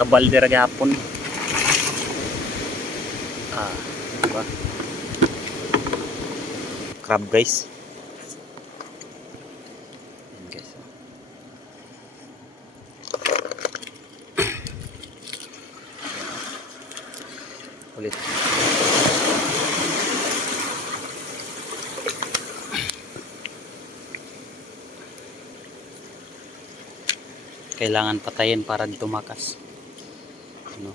nakabalde ra gihapon. Diba? Crab guys. Yan guys. Ulit. Kailangan patayin para di tumakas. Ano?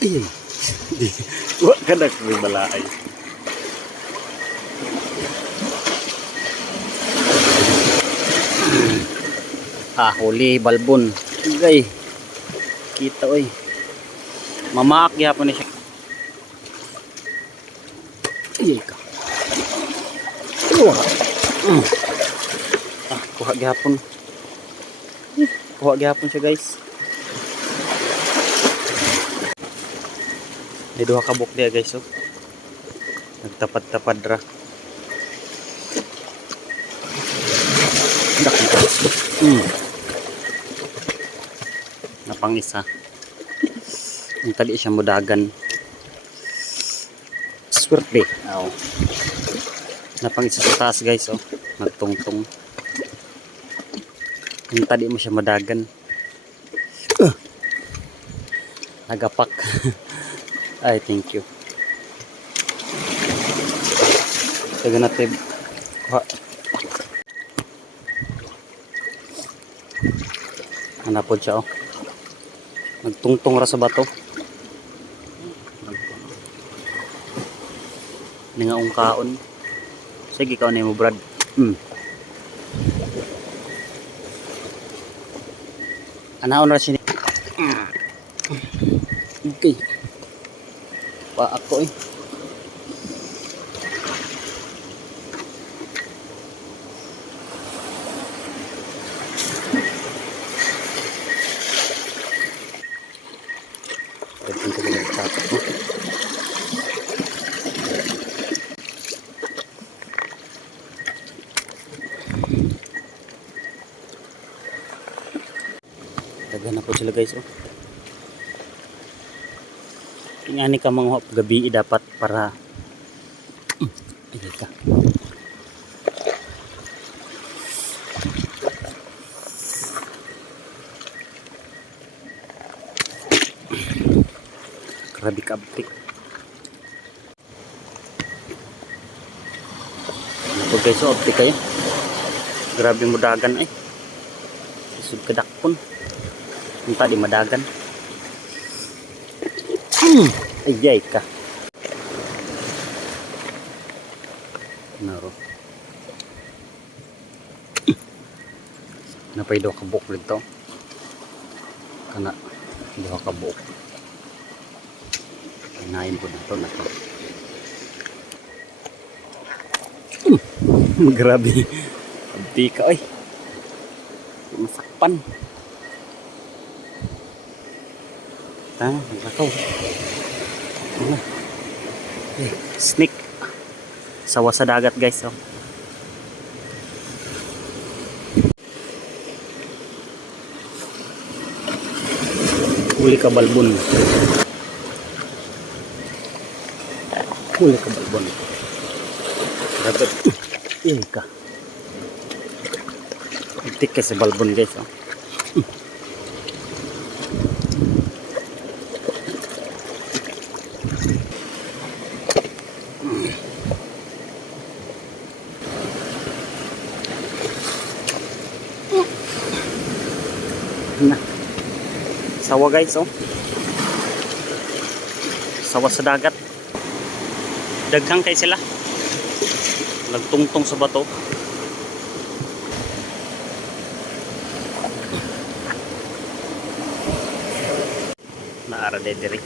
Ay, wag ka na may malaay. Huli balbon. Gay. Kita oy. Mamaak gyapon ni siya. Ay ka. Kuha gyapon. Kuha gyapon siya guys. May duha ka buk diya guys, oh. Nagtapad-tapad ra. Napang isa. Ang tali siya mudagan. Swerte. Aw. Napang isa sa taas guys, oh. Nagtungtong. Ang tali mo siya mudagan. Nagapak. Ay, thank you. Taga natin. Hanapod siya, oh. Nagtungtong ra sa bato. Ningaong kaon. Sige, kaon mo, Brad. Anaon ra siya. Okay. Pa ako eh. Daghan na po sila guys, oh. Ingani ka mga gabi dapat para ka. Grabe ka abtik. Ano guys, oh, abtik kayo. Grabe mudagan ay. Isud kadakpon. Punta di madagan. Ayay ka. Naro. Napay daw kabuk dito. Kana daw kabuk. Kinain po na to. Grabe. Abdi ka ay. Masakpan. Nakaw. Snake. Sawa sa dagat guys, oh. Huli ka balbon. Huli ka balbon. Dagat. Ka. Itik ka sa balbon guys, oh. Na. Sawa guys, oh. Sawa sa dagat. Daghang kay sila. Nagtungtong sa bato. Naara de diri.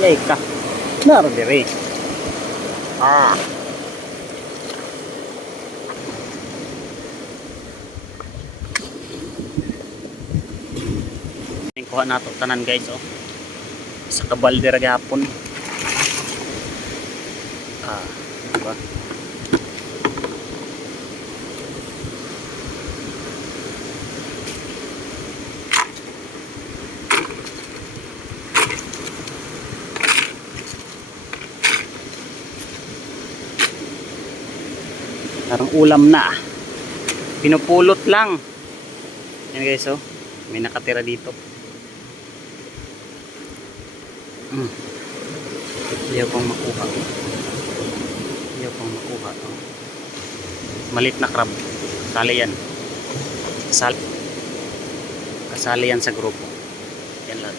Yay ka. Naro dire. Ah. Kuha nato tanan guys oh. Sa kabalde ra gyapon. Ah, diba? Parang ulam na. Pinupulot lang. Yan guys oh. May nakatira dito. Ayaw pang makuha. Ayaw pang makuha. Oh. Malit na crab. Kasali yan. Kasali yan sa grupo. Yan lang.